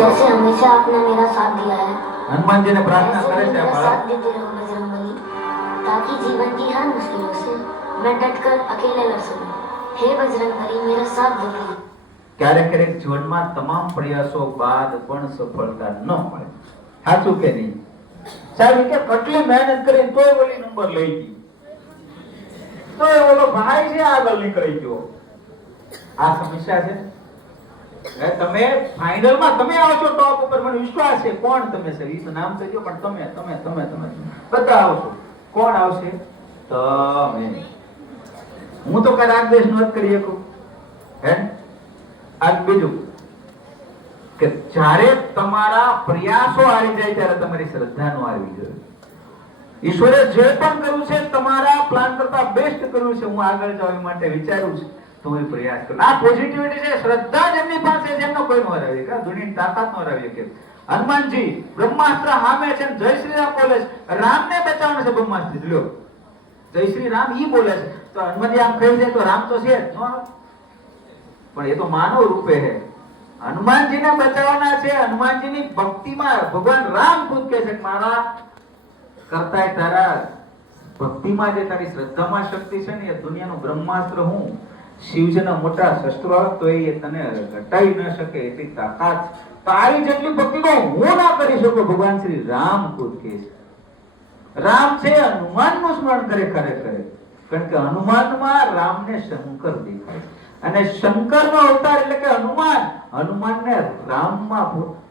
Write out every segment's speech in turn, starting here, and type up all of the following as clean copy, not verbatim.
जैसे हमेशा आपने मेरा साथ दिया है, हनुमान जी ने प्रार्थना करे ऐसे थे ही मेरा बाळक साथ देते रहो बजरंगबली, ताकि जीवन की हर मुश्किलों से मैं डटकर अकेले लड़ सकूं। हे बजरंगबली, मेरा साथ दो प्लीज। ક્યારેક ક્યારેક જીવનમાં તમામ પ્રયાસો બાદ પણ સફળતા ન મળે, સાચું કે નહીં? સાહેબ કે કેટલી મહેનત કરી તોય ઓલી નંબર લઈ ગઈ, તોય ઓલો ભાઈ છે આગળ નીકળી ગયો. આ સમસ્યા છે. તમે ફાઇનલમાં તમે આવશો ટોપ ઉપર, મને વિશ્વાસ છે. કોણ તમે સર? ઈ તો નામ તો જો, પણ તમે તમે તમે તમે બધા આવશો. કોણ આવશે? તમે. હું તો કઈ રાગ દેશ નો જ કરી શકું હે. આ બીજું કે જ્યારે તમારા પ્રયાસો આવી જાય ત્યારે તમારી શ્રદ્ધા નો આવી જોઈએ. ઈશ્વરે જે પણ કર્યું છે તમારા પ્લાન કરતા બેસ્ટ કર્યું છે. હું આગળ જવા માટે વિચારું છું તો હું પ્રયાસ કરું. આ પોઝિટિવિટી છે. શ્રદ્ધા જેમની પાસે છે એમનો કોઈ નો હરાવી કે દુનિયાની તાકાત નો હરાવી કે. હનુમાનજી બ્રહ્માસ્ત્ર સામે છે, જય શ્રી રામ બોલે છે. રામને બચાવવાનો છે બ્રહ્માસ્ત્ર. લ્યો જય શ્રી રામ ઈ બોલે છે તો હનુમાનજી આમ કહી દે તો રામ તો છે જ નો, પણ એ તો માનવ રૂપે છે. હનુમાનજીને બચાવવાના છે. હનુમાનજીની ભક્તિમાં ભગવાન રામ ખુદ કહે છે મારા કરતા તારા ભક્તિમાં જે તારી શ્રદ્ધામાં શક્તિ છે ને, એ દુનિયાનું બ્રહ્માસ્ત્ર હું શિવજીના મોટા શસ્ત્રો તો એ તને ઘટાઈ ન શકે એટલી તાકાત તારી જેટલી ભક્તિમાં હું ના કરી શકું. ભગવાન શ્રી રામ ખુદ કહે છે. રામ છે હનુમાનનું સ્મરણ કરે ખરેખર, કારણ કે હનુમાનમાં રામને શંકર દેખાય અને શંકરનો અવતાર એટલે કે હનુમાન. હનુમાનને રામમાં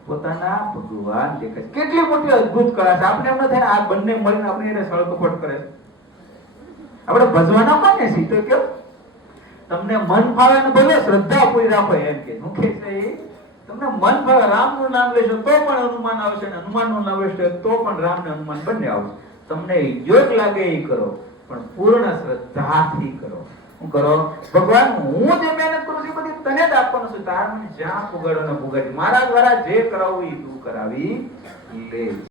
પોતાના ભગવાન દેખાય. કેટલી મોટી અદ્ભુત કળા છે. આપણે એમ ન થાય આ બંને મળીને આપણે એને સળકપટ કરે. આપણે ભજવાના કોને સીતો કેમ તમને મન ફાવે ને ભલે શ્રદ્ધા પૂરી રાખો એમ કે મુખે છે. તમને મન ફાવે રામનું નામ લેશો તો પણ હનુમાન આવશે ને હનુમાનનું નામ લેશો તો પણ રામ ને હનુમાન બંને આવશે. તમને યોગ લાગે એ કરો, પણ પૂર્ણ શ્રદ્ધાથી કરો. હું કરો ભગવાન, હું જે મહેનત કરું છું બધી તને જ આપવાનું છું. તાર મને જ્યાં પુગાડો ને પુગાડી, મારા દ્વારા જે કરાવવું એ તું કરાવી લે.